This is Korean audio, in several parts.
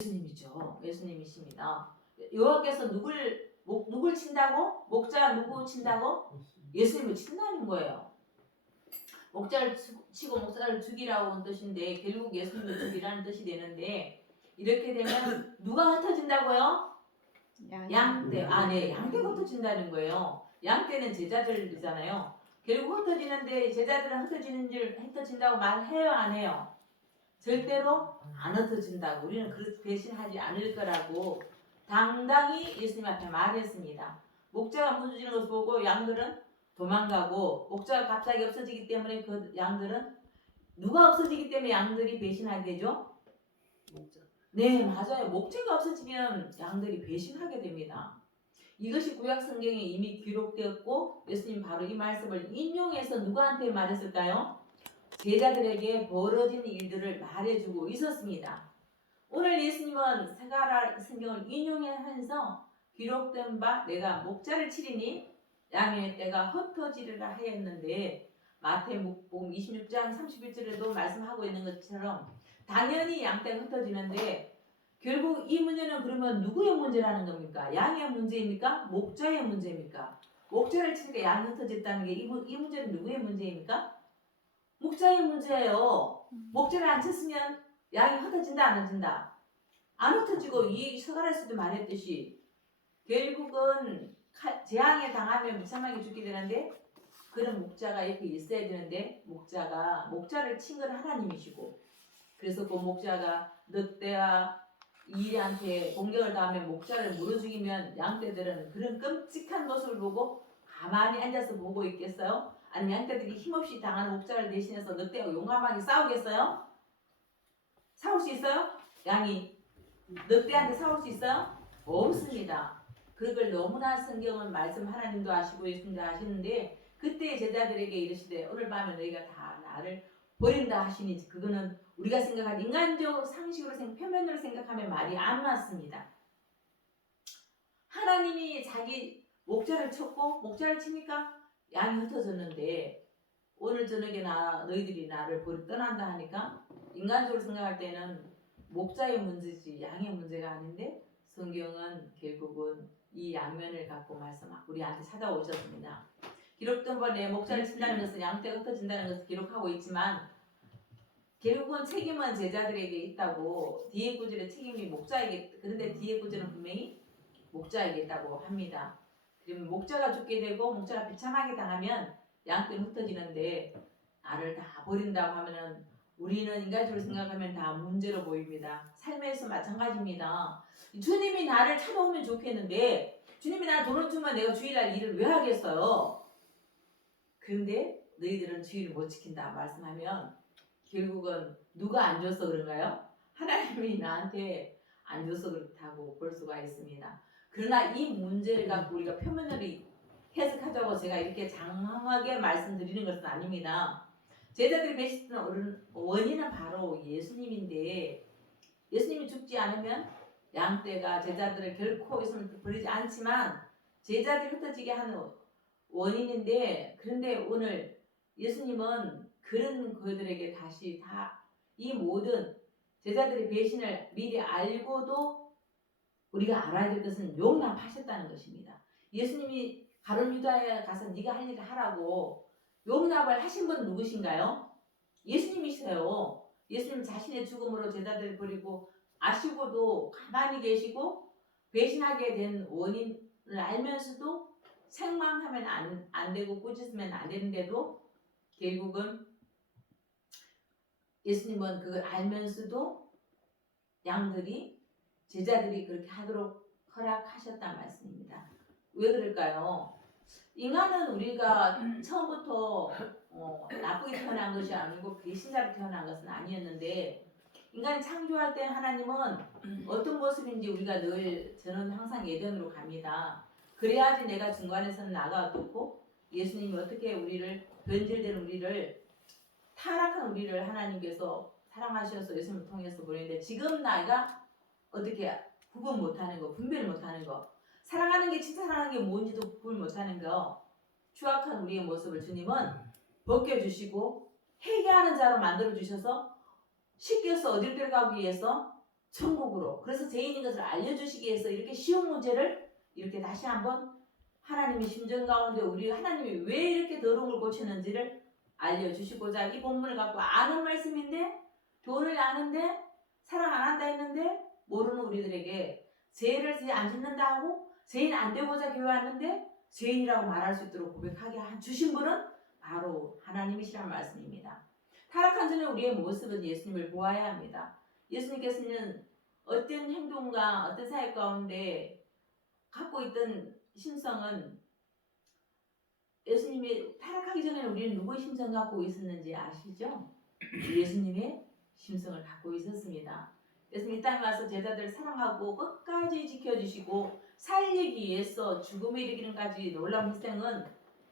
예수님이죠. 예수님이십니다. 여호와께서 누굴 친다고? 목자 누구 친다고? 예수님을 친다는 거예요. 목자를 치고 목자를 죽이라고 뜻인데 결국 예수님을 죽이라는 뜻이 되는데 이렇게 되면 누가 흩어진다고요? 양떼. 네, 양떼가 흩어진다는 거예요. 양떼는 제자들이잖아요. 결국 흩어지는데 제자들은 흩어진다고 말해요, 안 해요? 절대로 안 흩어진다고. 우리는 그렇게 배신하지 않을 거라고 당당히 예수님 앞에 말했습니다. 목자가 무너지는 것을 보고 양들은 도망가고 목자가 갑자기 없어지기 때문에 그 양들은 누가 없어지기 때문에 양들이 배신하게 되죠? 목자. 네, 맞아요. 목자가 없어지면 양들이 배신하게 됩니다. 이것이 구약 성경에 이미 기록되었고 예수님 바로 이 말씀을 인용해서 누구한테 말했을까요? 제자들에게 벌어진 일들을 말해주고 있었습니다. 오늘 예수님은 사가랴 성경을 인용하면서 기록된 바 내가 목자를 치리니 양의 떼가 흩어지리라 하였는데 마태복음 26장 31절에도 말씀하고 있는 것처럼 당연히 양떼가 흩어지는데 결국 이 문제는 그러면 누구의 문제라는 겁니까? 양의 문제입니까? 목자의 문제입니까? 목자를 치니까 양이 흩어졌다는 게 이 문제는 누구의 문제입니까? 목자의 문제예요. 목자를 안 쳤으면 양이 흩어진다 안 흩어진다? 안 흩어지고 이 서가랴에서도 말했듯이 결국은 재앙에 당하면 무참하게 죽게 되는데 그런 목자가 옆에 있어야 되는데 목자를 친 건 하나님이시고 그래서 그 목자가 늑대와 이리한테 공격을 당하면 목자를 물어 죽이면 양떼들은 그런 끔찍한 모습을 보고 가만히 앉아서 보고 있겠어요? 아니면 양떼들이 힘없이 당하는 목자를 대신해서 늑대와 용감하게 싸우겠어요? 싸울 수 있어요? 양이 늑대한테 싸울 수 있어요? 없습니다. 그걸 너무나 성경은 말씀 하나님도 아시고 예수님도 아시는데 그때 제자들에게 이르시되 오늘 밤에 너희가 다 나를 버린다 하시니 그거는 우리가 생각한 인간적 상식으로 표면으로 생각하면 말이 안 맞습니다. 하나님이 자기 목자를 쳤고 목자를 치니까 양이 흩어졌는데 오늘 저녁에 너희들이 나를 버리고 떠난다 하니까 인간적으로 생각할 때는 목자의 문제지 양의 문제가 아닌데 성경은 결국은 이 양면을 갖고 우리한테 찾아오셨습니다. 기록된 번에 목자를 친다는 것은 양떼가 흩어진다는 것을 기록하고 있지만 결국은 책임은 제자들에게 있다고 뒤에 구절에 책임이 목자에게 그런데 뒤에 구절은 분명히 목자에게 있다고 합니다. 그러면 목자가 죽게 되고 목자가 비참하게 당하면 양떼는 흩어지는데 나를 다 버린다고 하면은 우리는 인간적으로 생각하면 다 문제로 보입니다. 삶에서 마찬가지입니다. 주님이 나를 찾아오면 좋겠는데 주님이 나를 돈을 주면 내가 주일날 일을 왜 하겠어요? 그런데 너희들은 주일을 못 지킨다 말씀하면 결국은 누가 안 줘서 그런가요? 하나님이 나한테 안 줘서 그렇다고 볼 수가 있습니다. 그러나 이 문제를 갖고 우리가 표면으로 해석하자고 제가 이렇게 장황하게 말씀드리는 것은 아닙니다. 제자들이 배신하는 원인은 바로 예수님인데 예수님이 죽지 않으면 양떼가 제자들을 결코 예수님을 버리지 않지만 제자들이 흩어지게 하는 원인인데 그런데 오늘 예수님은 그런 그들에게 다시 다 이 모든 제자들의 배신을 미리 알고도 우리가 알아야 될 것은 용납하셨다는 것입니다. 예수님이 가룟 유다에 가서 네가 할 일을 하라고 용납을 하신 분은 누구신가요? 예수님이세요. 예수님 자신의 죽음으로 제자들을 버리고 아시고도 가만히 계시고 배신하게 된 원인을 알면서도 생망하면 안 되고 꾸짖으면 안 되는데도 결국은 예수님은 그걸 알면서도 제자들이 그렇게 하도록 허락하셨단 말씀입니다. 왜 그럴까요? 인간은 우리가 처음부터 나쁘게 태어난 것이 아니고 배신자로 태어난 것은 아니었는데 인간이 창조할 때 하나님은 어떤 모습인지 저는 항상 예전으로 갑니다. 그래야지 내가 중간에서는 나가 어떻고 예수님이 어떻게 변질된 우리를 타락한 우리를 하나님께서 사랑하셔서 예수님을 통해서 보내는데 지금 나이가 어떻게 구분 못하는 거, 분별 못하는 거, 사랑하는 게 진짜 사랑하는 게 뭔지도 구분 못하는 거, 추악한 우리의 모습을 주님은 벗겨주시고 회개하는 자로 만들어주셔서 씻겨서 어딜 들어가기 위해서 천국으로. 그래서 죄인인 것을 알려주시기 위해서 이렇게 쉬운 문제를 이렇게 다시 한번 하나님의 심정 가운데 우리 하나님이 왜 이렇게 더러운 걸 고치는지를 알려주시고자 이 본문을 갖고 아는 말씀인데 돈을 아는데 사랑 안 한다 했는데 모르는 우리들에게 죄를 안 짓는다 하고 죄인 안 되고자 교회 왔는데 죄인이라고 말할 수 있도록 고백하게 주신 분은 바로 하나님이시란 말씀입니다. 타락한 전에 우리의 모습은 예수님을 보아야 합니다. 예수님께서는 어떤 행동과 어떤 사역 가운데 갖고 있던 심성은 예수님이 타락하기 전에 우리는 누구의 심성 갖고 있었는지 아시죠? 예수님의 심성을 갖고 있었습니다. 예수님 이 땅에 와서 제자들 사랑하고 끝까지 지켜주시고 살리기 위해서 죽음에 이르기는까지 놀라운 희생은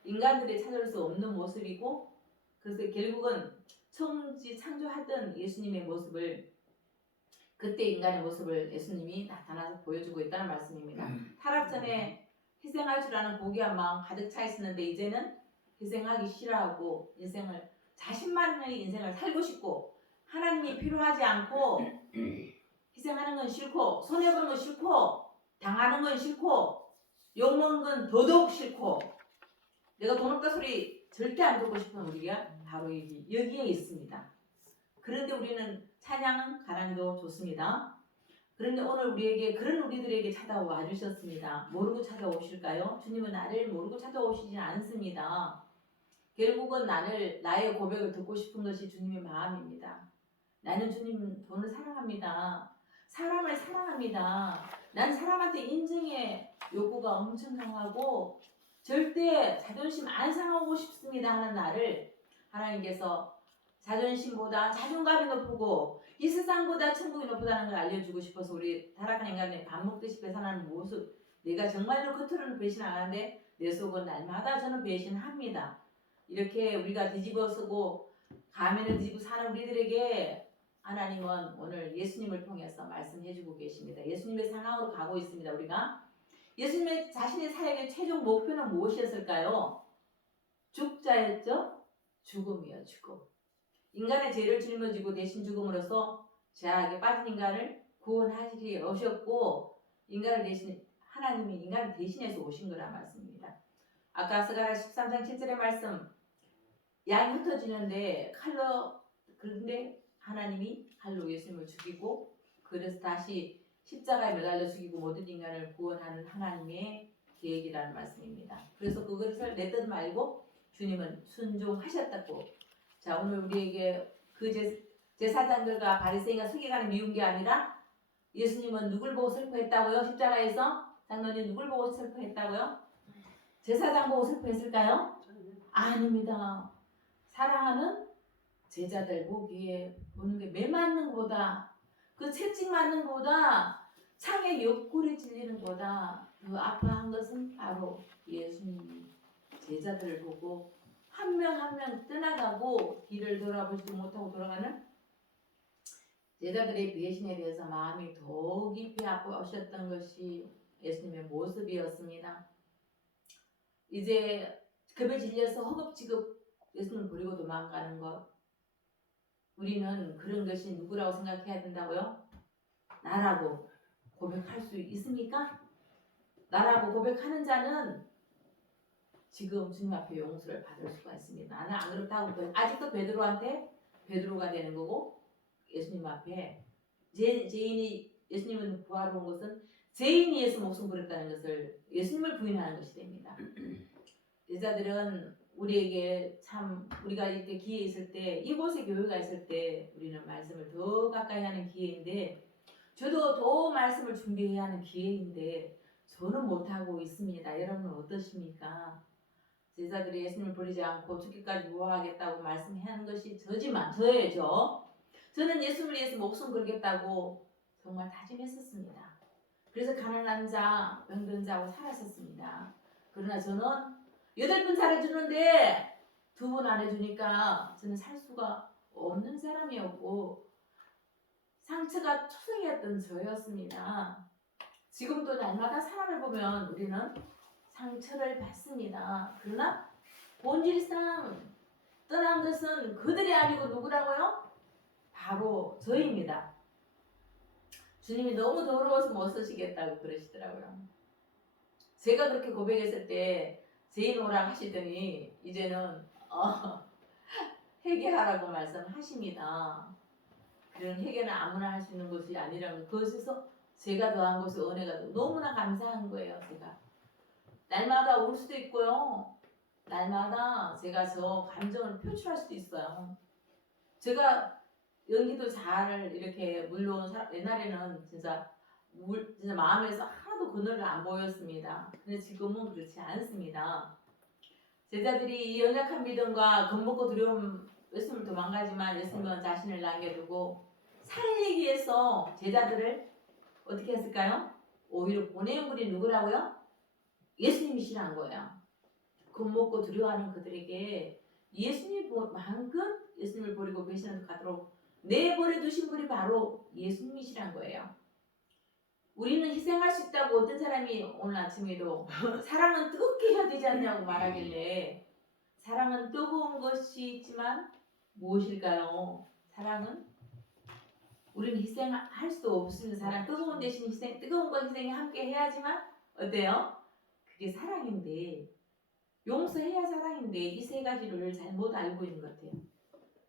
인간들이 찾을 수 없는 모습이고 그래서 결국은 천지 창조하던 예수님의 모습을 그때 인간의 모습을 예수님이 나타나서 보여주고 있다는 말씀입니다. 타락 전에 희생할 줄 아는 고귀한 마음 가득 차 있었는데 이제는 희생하기 싫어하고 인생을 자신만의 인생을 살고 싶고 하나님이 필요하지 않고 희생하는 건 싫고 손해보는 건 싫고 당하는 건 싫고 욕먹는 건 더더욱 싫고 내가 돈 없다 소리 절대 안 듣고 싶은 우리가 바로 여기에 있습니다. 그런데 우리는 찬양은 가난도 좋습니다. 그런데 오늘 우리에게 그런 우리들에게 찾아와 주셨습니다. 모르고 찾아오실까요? 주님은 나를 모르고 찾아오시지 않습니다. 결국은 나의 고백을 듣고 싶은 것이 주님의 마음입니다. 나는 주님 돈을 사랑합니다. 사람을 사랑합니다. 난 사람한테 인정의 요구가 엄청 강하고 절대 자존심 안 상하고 싶습니다 하는 나를 하나님께서 자존심보다 자존감이 높고 이 세상보다 천국이 높다는 걸 알려주고 싶어서 우리 타락한 인간의 밥 먹듯이 배신하는 모습 내가 정말로 겉으로는 배신 안 하는데 내 속은 날마다 저는 배신합니다. 이렇게 우리가 뒤집어 쓰고 가면을 뒤집어 사는 우리들에게 하나님은 오늘 예수님을 통해서 말씀해주고 계십니다. 예수님의 상황으로 가고 있습니다. 우리가 예수님의 자신의 사역의 최종 목표는 무엇이었을까요? 죽자였죠? 죽음이요 죽음. 인간의 죄를 짊어지고 대신 죽음으로써 죄악에 빠진 인간을 구원하시기 오셨고 인간을 대신 하나님이 인간을 대신해서 오신 거란 말씀입니다. 아까 스가랴 13장 7절의 말씀 양이 흩어지는데 칼로 그런데 하나님이 칼로 예수님을 죽이고 그래서 다시 십자가에 매달려 죽이고 모든 인간을 구원하는 하나님의 계획이라는 말씀입니다. 그래서 그것을 내 뜻 말고 주님은 순종하셨다고. 자 오늘 우리에게 그 제사장들과 바리새인과 서기관을 미운 게 아니라 예수님은 누굴 보고 슬퍼했다고요? 십자가에서 장로님 누굴 보고 슬퍼했다고요? 제사장 보고 슬퍼했을까요? 아닙니다. 사랑하는 제자들 보기에 보는 게 매 맞는 거다. 그 채찍 맞는 거다. 창에 옆구리 찔리는 거다. 그 아파한 것은 바로 예수님이 제자들을 보고 한 명 한 명 떠나가고 뒤를 돌아보지도 못하고 돌아가는 제자들의 배신에 대해서 마음이 더 깊이 아파오셨던 것이 예수님의 모습이었습니다. 이제 급에 질려서 허겁지겁 예수님을 버리고 도망가는 것 우리는 그런 것이 누구라고 생각해야 된다고요? 나라고 고백할 수 있습니까? 나라고 고백하는 자는 지금 주님 앞에 용서를 받을 수가 있습니다. 나는 안 그렇다고 아직도 베드로가 되는 거고 예수님 앞에 죄인이 예수님은 구하러 온 것은 죄인이 예수 목숨 걸었다는 것을 예수님을 부인하는 것이 됩니다. 여자들은 우리에게 참 우리가 이렇게 기회 있을 때 이곳에 교회가 있을 때 우리는 말씀을 더 가까이 하는 기회인데 저도 더 말씀을 준비해야 하는 기회인데 저는 못하고 있습니다. 여러분은 어떠십니까? 제자들이 예수님을 버리지 않고 죽기까지 모아하겠다고 말씀하는 것이 저예요. 저는 예수를 위해서 목숨 걸겠다고 정말 다짐했었습니다. 그래서 가난한 자, 병든 자하고 살았었습니다. 그러나 저는 8분 잘해주는데 2분 안 해주니까 저는 살 수가 없는 사람이었고 상처가 투성이었던 저였습니다. 지금도 날마다 사람을 보면 우리는 상처를 받습니다. 그러나 본질상 떠난 것은 그들이 아니고 누구라고요? 바로 저입니다. 주님이 너무 더러워서 못 쓰시겠다고 그러시더라고요. 제가 그렇게 고백했을 때 제인 오라 하시더니 이제는 회개하라고 말씀하십니다. 그런 회개는 아무나 할 수 있는 것이 아니라는 그것에서 제가 더한 것이 은혜가 너무나 감사한 거예요. 제가 날마다 올 수도 있고요. 날마다 제가 저 감정을 표출할 수도 있어요. 제가 연기도 잘 이렇게 물론 옛날에는 진짜 마음에서 하나도 그늘을 안 보였습니다. 근데 지금은 그렇지 않습니다. 제자들이 이 연약한 믿음과 겁먹고 두려움 예수님을 도망가지만 예수님은 자신을 남겨두고 살리기 위해서 제자들을 어떻게 했을까요? 오히려 보내온 분이 누구라고요? 예수님이시란 거예요. 겁먹고 두려워하는 그들에게 예수님만큼 예수님을 버리고 배신을 가도록 내버려 두신 분이 바로 예수님이시란 거예요. 우리는 희생할 수 있다고 어떤 사람이 오늘 아침에도 사랑은 뜨겁게 해야 되지 않냐고 말하길래 사랑은 뜨거운 것이 있지만 무엇일까요? 사랑은 우리는 희생할 수도 없습니다. 사랑 뜨거운 대신 희생, 뜨거운과 희생이 함께 해야지만 어때요? 그게 사랑인데 용서해야 사랑인데 이 세 가지를 잘못 알고 있는 것 같아요.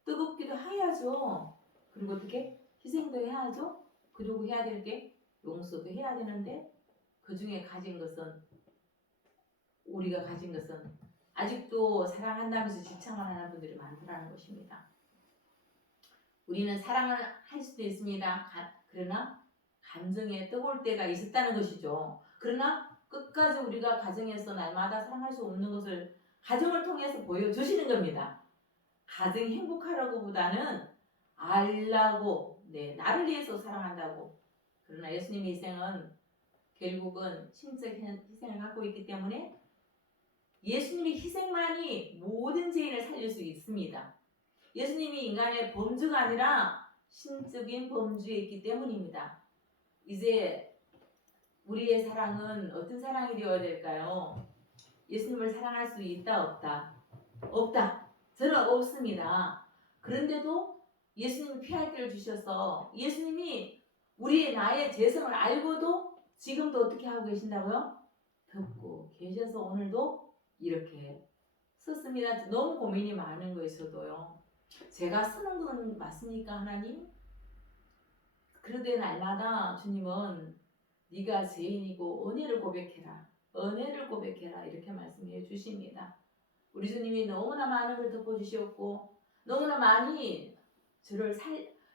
뜨겁기도 해야죠. 그리고 어떻게 희생도 해야죠. 그리고 해야 될 게 용서도 해야 되는데 그 중에 가진 것은 우리가 가진 것은 아직도 사랑한다면서 집착을 하는 분들이 많더라는 것입니다. 우리는 사랑을 할 수도 있습니다. 그러나 감정에 뜨거울 때가 있었다는 것이죠. 그러나 끝까지 우리가 가정에서 날마다 사랑할 수 없는 것을 가정을 통해서 보여주시는 겁니다. 가정이 행복하라고 보다는 알라고 나를 위해서 사랑한다고. 그러나 예수님의 희생은 결국은 신적 희생을 갖고 있기 때문에 예수님의 희생만이 모든 죄인을 살릴 수 있습니다. 예수님이 인간의 범주가 아니라 신적인 범주에 있기 때문입니다. 이제 우리의 사랑은 어떤 사랑이 되어야 될까요? 예수님을 사랑할 수 있다 없다? 없다. 저는 없습니다. 그런데도 예수님이 피할 길을 주셔서 예수님이 우리의 나의 죄성을 알고도 지금도 어떻게 하고 계신다고요? 듣고 계셔서 오늘도 이렇게 썼습니다. 너무 고민이 많은 거에서도요. 제가 쓰는 건 맞습니까 하나님? 그러되 날마다 주님은 네가 죄인이고 은혜를 고백해라. 은혜를 고백해라 이렇게 말씀해 주십니다. 우리 주님이 너무나 많은 걸 덮어주셨고 너무나 많이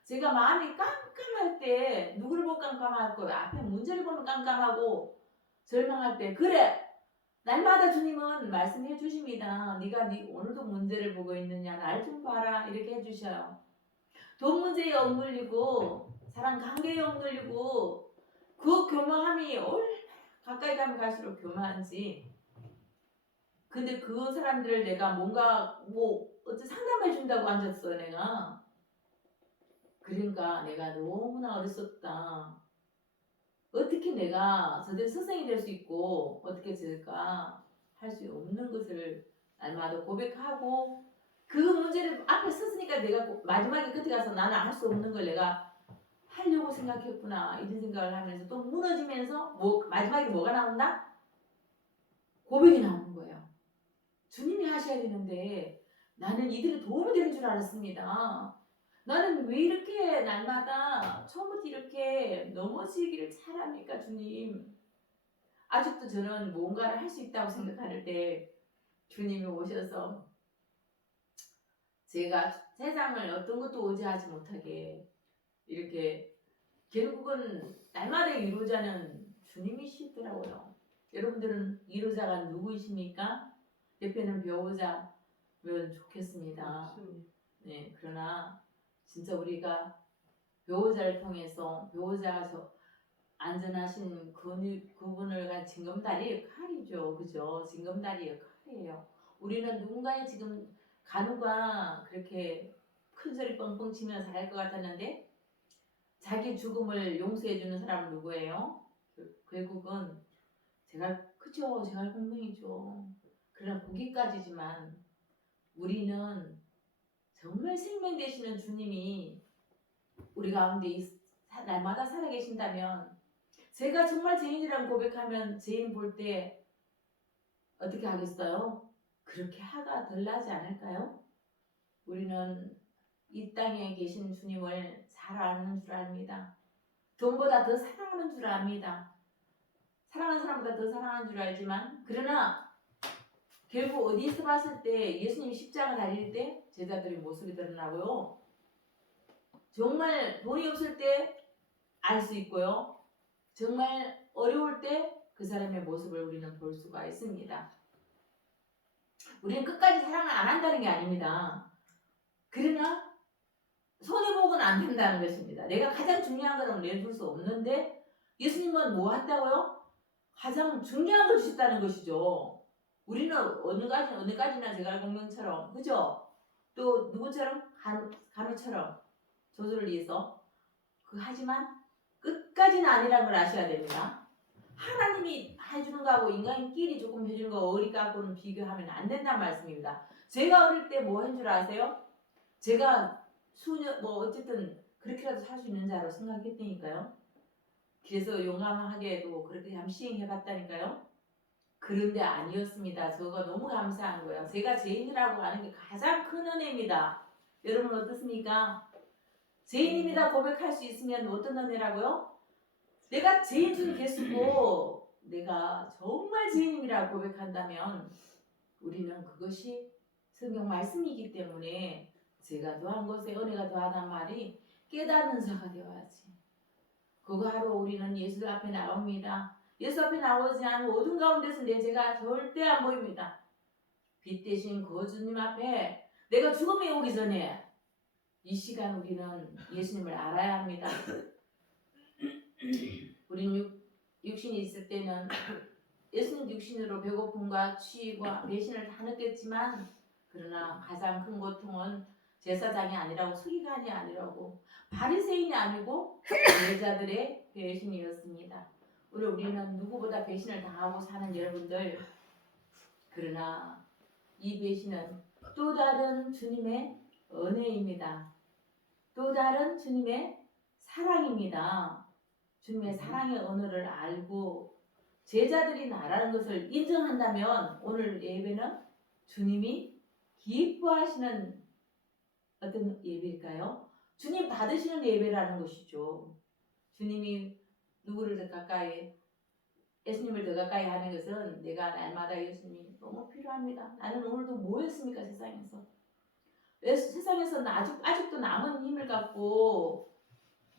제가 마음이 깜깜할 때 누구를 보고 깜깜할 거예요. 앞에 문제를 보면 깜깜하고 절망할 때 그래 날마다 주님은 말씀해 주십니다. 네가 오늘도 문제를 보고 있느냐 날 좀 봐라 이렇게 해주셔요. 돈 문제에 억눌리고 사랑 관계에 억눌리고 그 교만함이 얼마나 가까이 가면 갈수록 교만한지 근데 그 사람들을 내가 뭔가 어째 상담해 준다고 앉았어 내가. 그러니까 내가 너무나 어렸었다. 어떻게 내가 저들 스승이 될 수 있고 어떻게 될까 할 수 없는 것을 날마다 고백하고 그 문제를 앞에 썼으니까 내가 마지막에 끝에 가서 나는 할 수 없는 걸 내가 하려고 생각했구나 이런 생각을 하면서 또 무너지면서 마지막에 뭐가 나온다? 고백이 나오는 거예요. 주님이 하셔야 되는데 나는 이들이 도움이 되는 줄 알았습니다. 나는 왜 이렇게 날마다 처음부터 이렇게 넘어지기를 잘합니까 주님? 아직도 저는 뭔가를 할 수 있다고 생각할 때 주님이 오셔서 제가 세상을 어떤 것도 의지하지 못하게 이렇게 결국은 날마다 위로자는 주님이시더라고요. 여러분들은 위로자가 누구이십니까? 옆에는 배우자면 좋겠습니다. 네, 그러나 진짜 우리가 배우자를 통해서 배우자가 안전하신 그분을 간 징검다리 역할이죠. 그죠? 징검다리 역할이에요. 우리는 누군가의 지금 간우가 그렇게 큰 소리 뻥뻥 치면서 잘할 것 같았는데 자기 죽음을 용서해 주는 사람은 누구예요? 결국은 그죠? 제가 공명이죠. 그러나 거기까지지만 우리는 정말 생명 되시는 주님이 우리 가운데 날마다 살아계신다면 제가 정말 죄인이라고 고백하면 죄인 볼 때 어떻게 하겠어요? 그렇게 화가 덜 나지 않을까요? 우리는 이 땅에 계신 주님을 잘 아는 줄 압니다. 돈보다 더 사랑하는 줄 압니다. 사랑하는 사람보다 더 사랑하는 줄 알지만 그러나 결국 어디서 봤을 때 예수님이 십자가 달릴 때 제자들의 모습이 드러나고요. 정말 돈이 없을 때 알 수 있고요. 정말 어려울 때 그 사람의 모습을 우리는 볼 수가 있습니다. 우리는 끝까지 사랑을 안 한다는 게 아닙니다. 그러나 손해보고는 안 된다는 것입니다. 내가 가장 중요한 것은 내줄 수 없는데 예수님은 뭐 한다고요? 가장 중요한 걸 주셨다는 것이죠. 우리는 어느 까지나 제가 공명처럼 그죠? 또 누구처럼 간호처럼 조소를 위해서 하지만 끝까지는 아니라는 걸 아셔야 됩니다. 하나님이 해주는 거하고 인간끼리 조금 해주는 거 어리 갖고는 비교하면 안 된다는 말씀입니다. 제가 어릴 때 뭐 한 줄 아세요? 제가 수년 뭐 어쨌든 그렇게라도 살 수 있는 자로 생각했다니까요. 그래서 용감하게도 그렇게 한번 시행해봤다니까요. 그런데 아니었습니다. 저거 너무 감사한 거예요. 제가 죄인이라고 하는 게 가장 큰 은혜입니다. 여러분 어떻습니까? 죄인입니다 고백할 수 있으면 어떤 은혜라고요? 내가 죄인 줄 개수고 내가 정말 죄인이라고 고백한다면 우리는 그것이 성경 말씀이기 때문에 제가 더한 것에 은혜가 더하단 말이 깨닫는 자가 되어야지. 그거 하러 우리는 예수 앞에 나옵니다. 예수 앞에 나오지 않은 어둠 가운데서 내 죄가 절대 안 보입니다. 빛 대신 그 주님 앞에 내가 죽음에 오기 전에 이 시간 우리는 예수님을 알아야 합니다. 우린 육신이 있을 때는 예수님 육신으로 배고픔과 취의와 배신을 다 느꼈지만 그러나 가장 큰 고통은 제사장이 아니라고 서기관이 아니라고 바리새인이 아니고 제자들의 배신이었습니다. 오늘 우리는 누구보다 배신을 당하고 사는 여러분들 그러나 이 배신은 또 다른 주님의 은혜입니다. 또 다른 주님의 사랑입니다. 주님의 사랑의 언어를 알고 제자들이 나라는 것을 인정한다면 오늘 예배는 주님이 기뻐하시는 어떤 예배일까요? 주님 받으시는 예배라는 것이죠. 주님이 누구를 더 가까이 예수님을 더 가까이 하는 것은 내가 날마다 예수님이 너무 필요합니다. 나는 오늘도 뭐 했습니까 세상에서? 세상에서 아직도 남은 힘을 갖고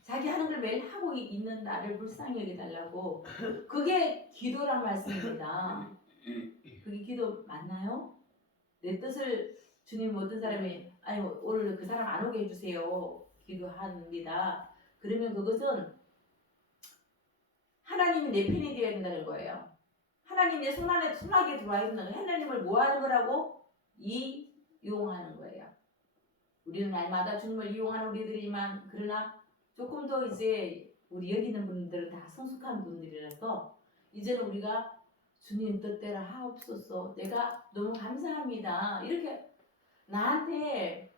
자기 하는 걸 매일 하고 있는 나를 불쌍히 여겨달라고 그게 기도란 말씀입니다. 그게 기도 맞나요? 내 뜻을 주님 어떤 사람이 아니 오늘 그 사람 안 오게 해주세요 기도합니다. 그러면 그것은 하나님이 내 편이 되어야 된다는 거예요. 하나님 내 손안에 손아귀에 들어와 있는 하나님을 뭐 하는 거라고? 이용하는 거예요. 우리는 날마다 주님을 이용하는 우리들이지만 그러나 조금 더 이제 우리 여기 있는 분들은 다 성숙한 분들이라서 이제는 우리가 주님 뜻대로 하옵소서 내가 너무 감사합니다. 이렇게 나한테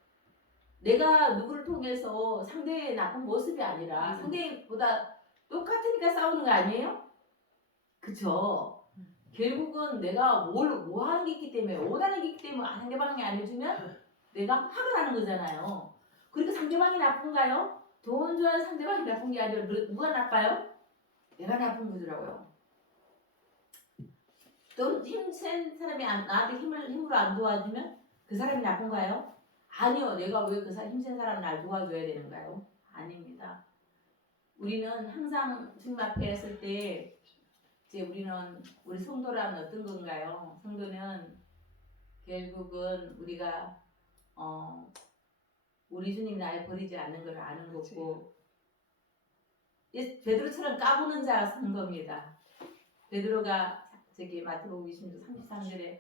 내가 누구를 통해서 상대의 나쁜 모습이 아니라 상대보다 똑같으니까 싸우는 거 아니에요? 그쵸? 결국은 내가 뭐 하는 게 있기 때문에 원하는 게 있기 때문에 상대방이 안 해주면 내가 화가 나는 거잖아요. 그러니까 상대방이 나쁜가요? 돈 좋아하는 상대방이 나쁜 게 아니라 누가 나빠요? 내가 나쁜 거더라고요. 또 힘센 사람이 나한테 힘으로 안 도와주면 그 사람이 나쁜가요? 아니요. 내가 왜 그 힘센 사람 날 도와줘야 되는가요? 아닙니다. 우리는 항상 주님 앞에 했을 때 이제 우리 성도란 어떤 건가요? 성도는 결국은 우리가 우리 주님 날 버리지 않는 걸 아는 거고 베드로처럼 까부는 자가 성도입니다. 베드로가 저기 마태복음 26장 33절에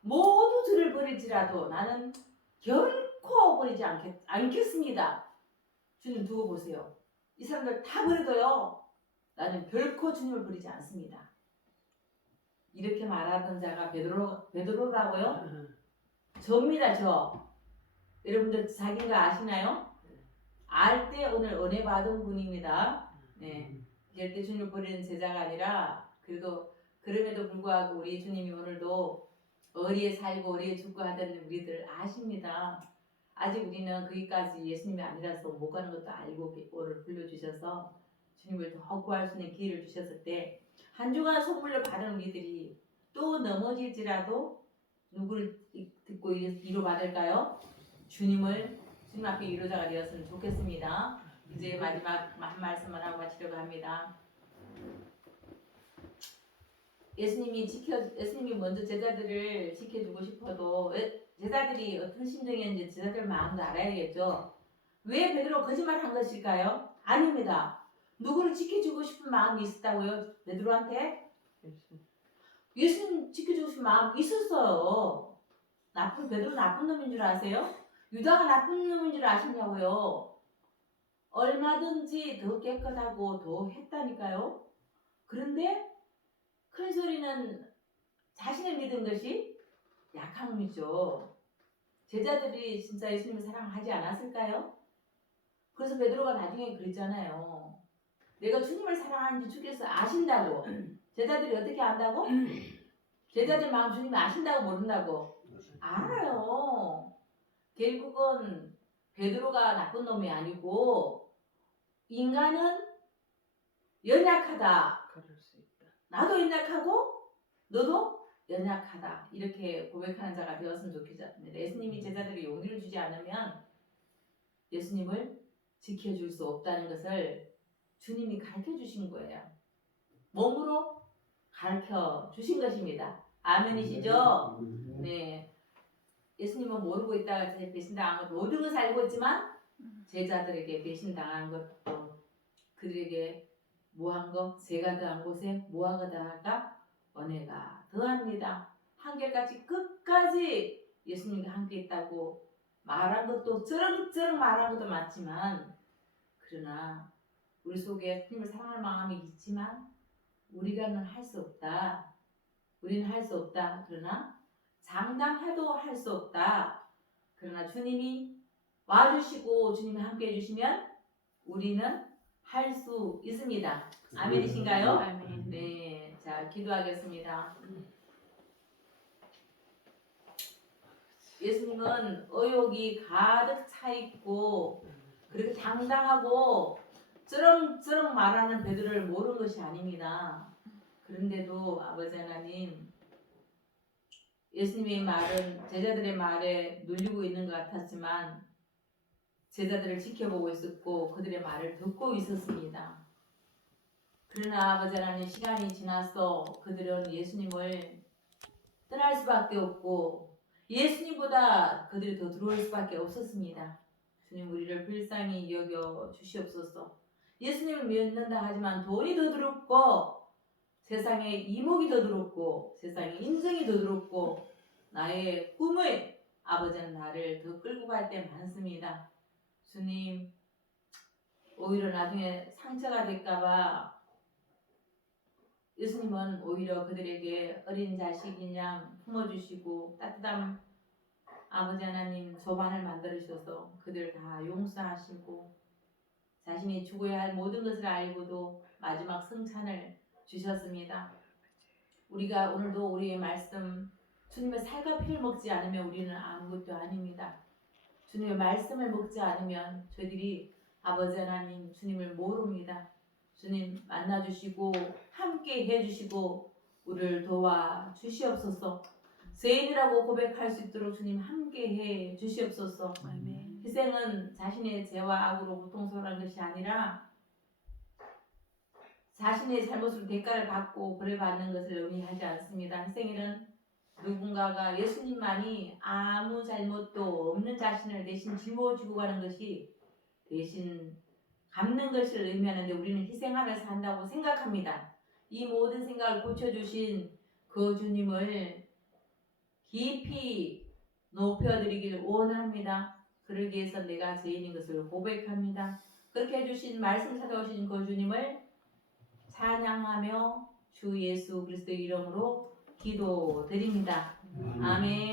모두 주를 버릴지라도 나는 결코 버리지 않겠습니다. 주님 두고 보세요. 이 사람들 다 버려도요. 나는 결코 주님을 버리지 않습니다. 이렇게 말하던 자가 베드로라고요? 저입니다. 저. 여러분들 자기가 아시나요? 알 때 오늘 은혜 받은 분입니다. 네. 절대 주님을 버리는 제자가 아니라 그럼에도 불구하고 우리 주님이 오늘도 어디에 살고 어디에 죽고 하던 우리들 아십니다. 아직 우리는 거기까지 예수님이 아니라서 못 가는 것도 알고 오늘 불러주셔서 주님을 더 구할 수 있는 기회를 주셨을 때 한 주간 선물로 받은 우리들이 또 넘어질지라도 누구를 듣고 위로받을까요? 주님 앞에 위로자가 되었으면 좋겠습니다. 이제 마지막 한 말씀을 하고 마치려고 합니다. 예수님이 먼저 제자들을 지켜주고 싶어도 제자들이 어떤 심정이었는지 제자들 마음도 알아야겠죠. 왜 베드로 거짓말한 것일까요? 아닙니다. 누구를 지켜주고 싶은 마음이 있었다고요? 베드로한테? 예수님 지켜주고 싶은 마음이 있었어요. 베드로 나쁜 놈인 줄 아세요? 유다가 나쁜 놈인 줄 아시냐고요? 얼마든지 더 깨끗하고 더 했다니까요. 그런데 큰 소리는 자신을 믿은 것이 약함이죠. 제자들이 진짜 예수님을 사랑하지 않았을까요? 그래서 베드로가 나중에 그랬잖아요. 내가 주님을 사랑하는지 주께서 아신다고. 제자들이 어떻게 안다고? 제자들 마음 주님이 아신다고 모른다고? 알아요. 결국은 베드로가 나쁜 놈이 아니고 인간은 연약하다. 나도 연약하고 너도 연약하다. 이렇게 고백하는 자가 되었으면 좋겠습니다. 예수님이 제자들에게 용기를 주지 않으면 예수님을 지켜줄 수 없다는 것을 주님이 가르쳐 주신 거예요. 몸으로 가르쳐 주신 것입니다. 아멘이시죠? 네. 예수님은 모르고 있다가 배신당한 것 모든 것을 알고 있지만 제자들에게 배신당한 것도 그들에게 뭐한 거? 새가 더한 곳에 뭐하가 더할까? 은혜가 더합니다. 한결같이 끝까지 예수님과 함께 있다고 말한 것도 쩌렁쩌렁 말한 것도 맞지만 그러나 우리 속에 주님을 사랑할 마음이 있지만 우리가는 할 수 없다. 우리는 할 수 없다. 그러나 장담해도 할 수 없다. 그러나 주님이 와주시고 주님이 함께 해주시면 우리는 할 수 있습니다. 아멘이신가요? 아멘. 네, 자 기도하겠습니다. 예수님은 의욕이 가득 차 있고 그렇게 당당하고 쩌렁쩌렁 말하는 베드로를 모르는 것이 아닙니다. 그런데도 아버지 하나님, 예수님의 말은 제자들의 말에 눌리고 있는 것 같았지만 제자들을 지켜보고 있었고 그들의 말을 듣고 있었습니다. 그러나 아버지 하나님, 시간이 지나서 그들은 예수님을 떠날 수밖에 없고 예수님보다 그들이 더 들어올 수밖에 없었습니다. 주님, 우리를 불쌍히 여겨 주시옵소서. 예수님을 믿는다 하지만 돈이 더 들었고 세상에 이목이 더 들었고 세상에 인정이 더 들었고 나의 꿈을 아버지는 나를 더 끌고 갈 때 많습니다. 주님, 오히려 나중에 상처가 될까봐 예수님은 오히려 그들에게 어린 자식인 양 품어주시고 따뜻한 아버지 하나님 조반을 만들으셔서 그들 다 용서하시고 자신이 죽어야 할 모든 것을 알고도 마지막 승찬을 주셨습니다. 우리가 오늘도 우리의 말씀, 주님의 살과 피를 먹지 않으면 우리는 아무것도 아닙니다. 주님의 말씀을 먹지 않으면 저희들이 아버지 하나님 주님을 모릅니다. 주님 만나주시고 함께 해주시고 우리를 도와 주시옵소서. 죄인이라고 고백할 수 있도록 주님 함께 해 주시옵소서. 아멘. 희생은 자신의 죄와 악으로 고통스러운 것이 아니라 자신의 잘못으로 대가를 받고 벌받는 것을 의미하지 않습니다. 희생일은 누군가가 예수님만이 아무 잘못도 없는 자신을 대신 짊어지고 가는 것이 대신 갚는 것을 의미하는데 우리는 희생하면서 한다고 생각합니다. 이 모든 생각을 고쳐주신 그 주님을 깊이 높여드리길 원합니다. 그러기 위해서 내가 죄인인 것을 고백합니다. 그렇게 해주신 말씀 찾아오신 그 주님을 찬양하며 주 예수 그리스도의 이름으로 기도드립니다. 아멘.